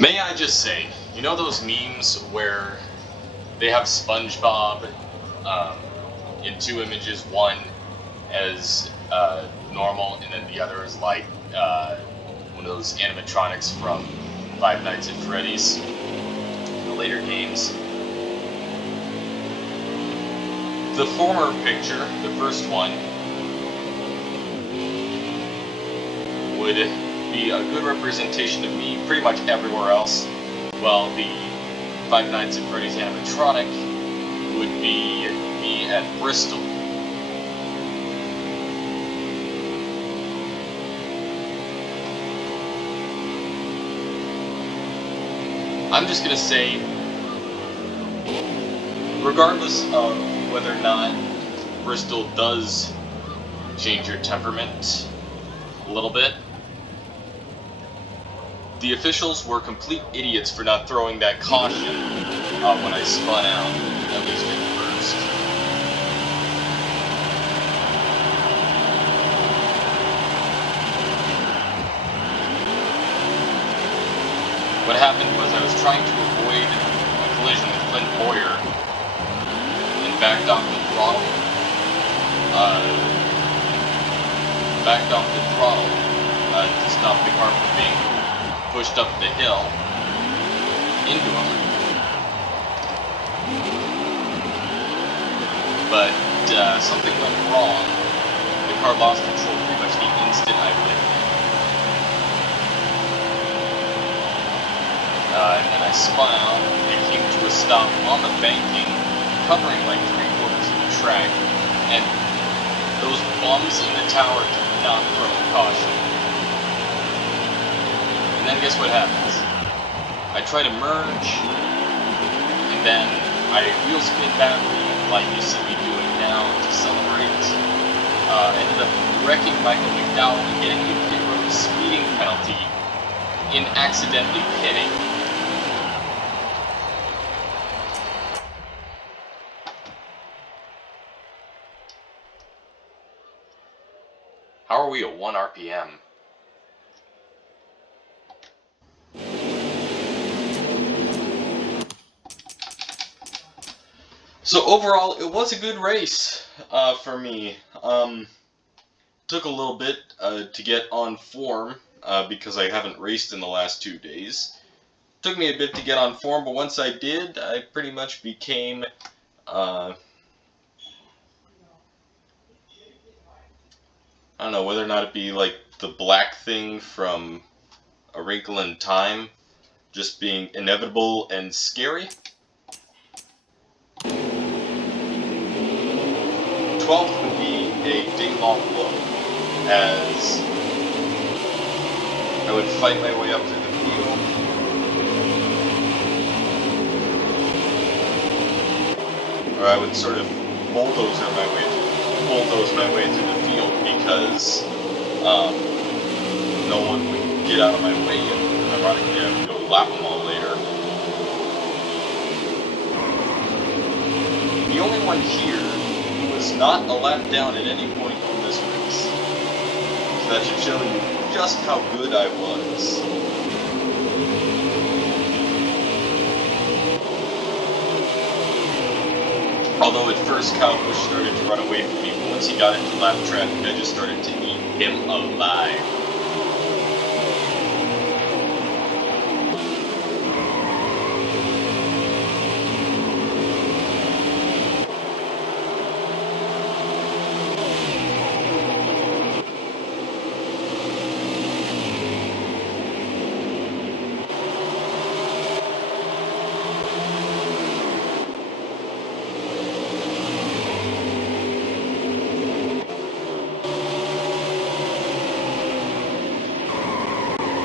May I just say, you know those memes where they have SpongeBob in two images, one as normal and then the other is like one of those animatronics from Five Nights at Freddy's, the later games. The former picture, the first one, would be a good representation of me pretty much everywhere else, while the Five Nights at Freddy's animatronic would be me at Bristol. I'm just gonna say, regardless of whether or not Bristol does change your temperament a little bit, the officials were complete idiots for not throwing that caution when I spun out, at least at first. What happened was I was trying to avoid a collision with Clint Boyer and backed off the throttle. To stop the car from being pushed up the hill into him. But something went wrong. The car lost control pretty much the instant I lifted. And then I spun out and came to a stop on the banking, covering like 3/4 of the track, and those bums in the tower did not throw a caution. And then guess what happens? I try to merge, and then I wheel spin badly, like you see me doing now to celebrate. Ended up wrecking Michael McDowell and getting a pit road speeding penalty in accidentally pitting. How are we at 1 RPM? So overall, it was a good race for me. Took a little bit to get on form because I haven't raced in the last 2 days. Took me a bit to get on form, but once I did, I pretty much became I don't know whether or not it be like the black thing from A Wrinkle in Time, just being inevitable and scary. 12th would be a ding-long blow, as I would fight my way up through the field. Or I would sort of bulldoze my way through the field because no one would get out of my way, and ironically I would go lap them all later. The only one here was not a lap down at any point on this race. So that should show you just how good I was. Although at first Kyle Busch started to run away from me, but once he got into lap traffic, I just started to eat him alive.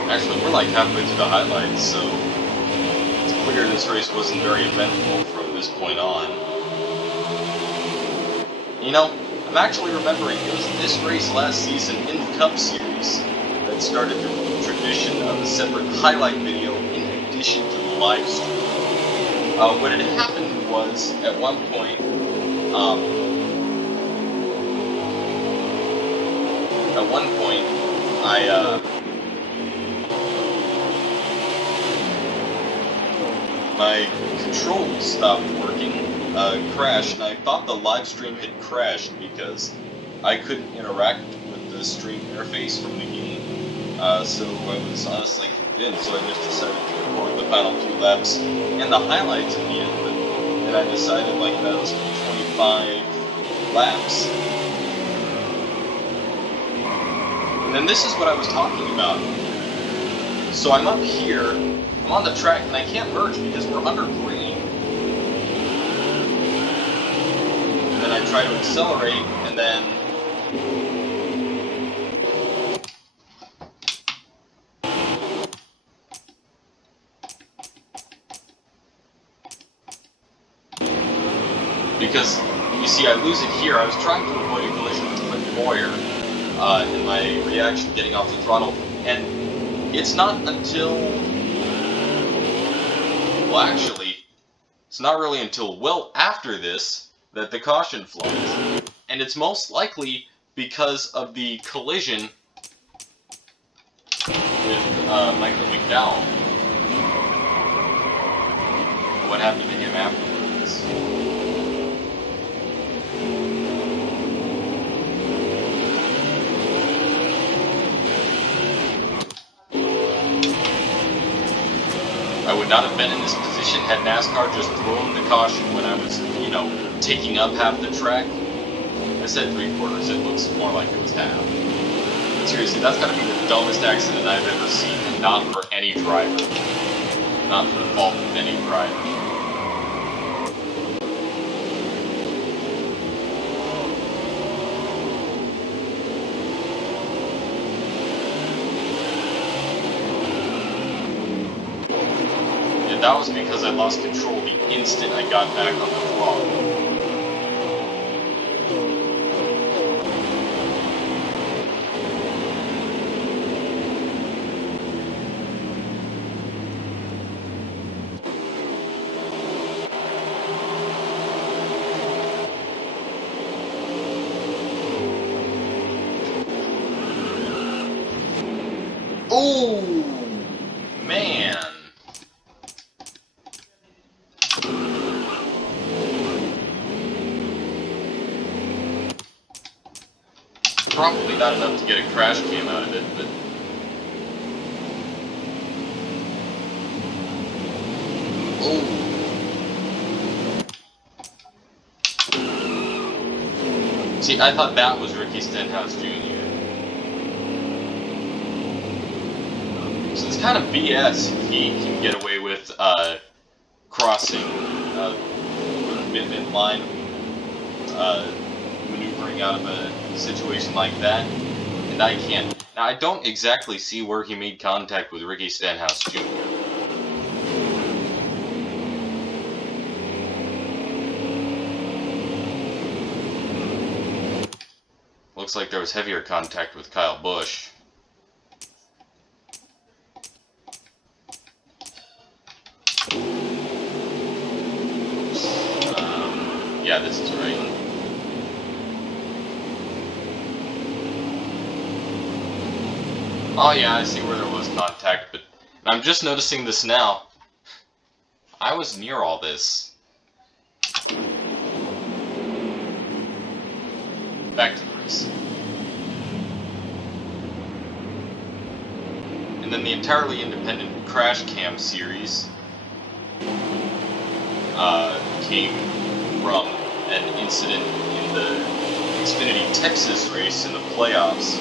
Actually, we're like halfway through the highlights, so it's clear this race wasn't very eventful from this point on. You know, I'm actually remembering it was this race last season in the Cup Series that started the tradition of a separate highlight video in addition to the live stream. What had happened was, at one point, my controls stopped working, crashed, and I thought the live stream had crashed because I couldn't interact with the stream interface from the game. So I was honestly convinced, so I just decided to record the final few laps and the highlights at the end, but then I decided like that was 25 laps. And then this is what I was talking about. So I'm up here, I'm on the track, and I can't merge because we're under green. And then I try to accelerate, and then... Because, you see, I lose it here. I was trying to avoid a collision with Boyer, in my reaction getting off the throttle, and it's not until... Well, actually, it's not really until well after this that the caution flies. And it's most likely because of the collision with Michael McDowell. What happened to him afterwards? I would not have been in this position had NASCAR just thrown the caution when I was, you know, taking up half the track. I said 3/4, it looks more like it was half. Seriously, that's gotta be the dumbest accident I've ever seen, and not for any driver. Not for the fault of any driver. That was because I lost control the instant I got back on the throttle. Oh, man. Probably not enough to get a crash cam out of it, but... Oh! See, I thought that was Ricky Stenhouse Jr. So it's kind of BS if he can get away with, crossing, the commitment line, maneuvering out of a situation like that, and I can't. Now, I don't exactly see where he made contact with Ricky Stenhouse Jr. Looks like there was heavier contact with Kyle Busch. Yeah, this is right. Oh yeah, I see where there was contact, but I'm just noticing this now. I was near all this. Back to the race. And then the entirely independent crash cam series came from an incident in the Xfinity Texas race in the playoffs.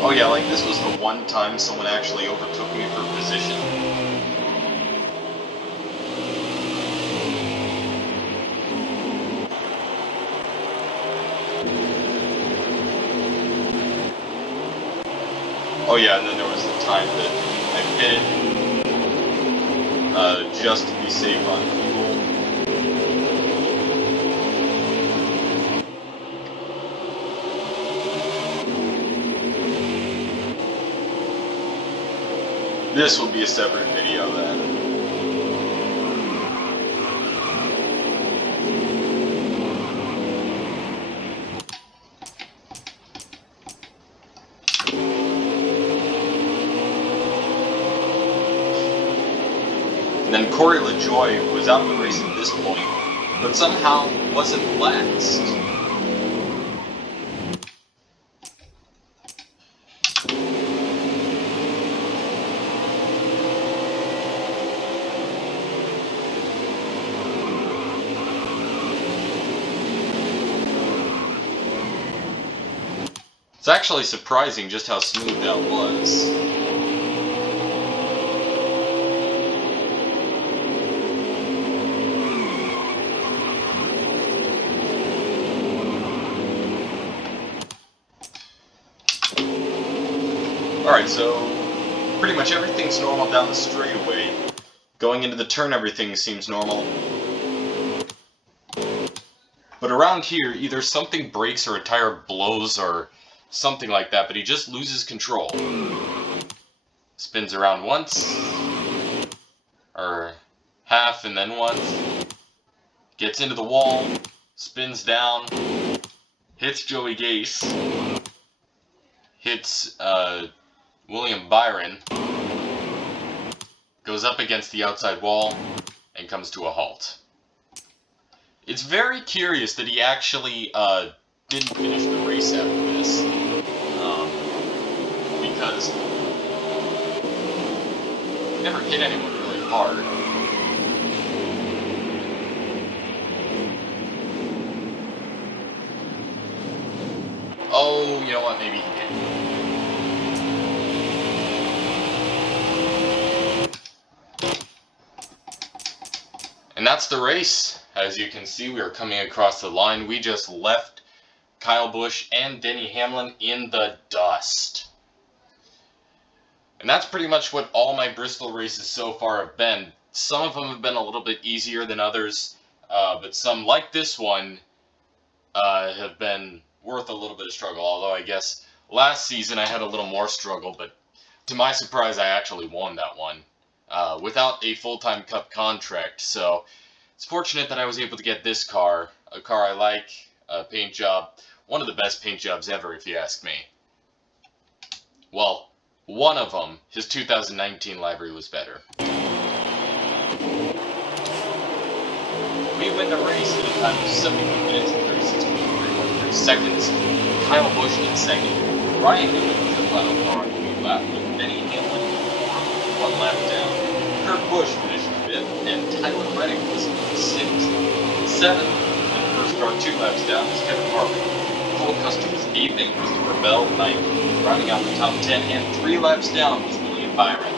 Oh yeah, like this was the one time someone actually overtook me for position. Oh yeah, and then there was the time that I pitted just to be safe on fuel. This will be a separate video then. then Corey LaJoie was out of the race at this point, but somehow wasn't last. It's actually surprising just how smooth that was. Alright, so pretty much everything's normal down the straightaway. Going into the turn, everything seems normal. But around here, either something breaks or a tire blows or something like that, but he just loses control. Spins around once, or half and then once, gets into the wall, spins down, hits Joey Gase, hits William Byron, goes up against the outside wall, and comes to a halt. It's very curious that he actually didn't finish the race after this, because he never hit anyone really hard. Oh, you know what, maybe he did. And that's the race. As you can see, we are coming across the line. We just left Kyle Busch and Denny Hamlin in the dust. And that's pretty much what all my Bristol races so far have been. Some of them have been a little bit easier than others, but some, like this one, have been worth a little bit of struggle. Although I guess last season I had a little more struggle, but to my surprise I actually won that one without a full-time Cup contract. So it's fortunate that I was able to get this car, a car I like, a paint job, one of the best paint jobs ever if you ask me. Well, one of them, his 2019 livery, was better. We win the race in a time of 71 minutes and 36.3 seconds. Kyle Busch in second. Ryan Newman was the final car on the lead lap with Denny Hamlin one lap down. Kurt Busch finished fifth, and Tyler Reddick was sixth. Seventh, and the first car 2 laps down was Kevin Harvick. Cole Custer was eighth, and Christopher Bell ninth. Rounding out the top 10 and 3 laps down was William Byron.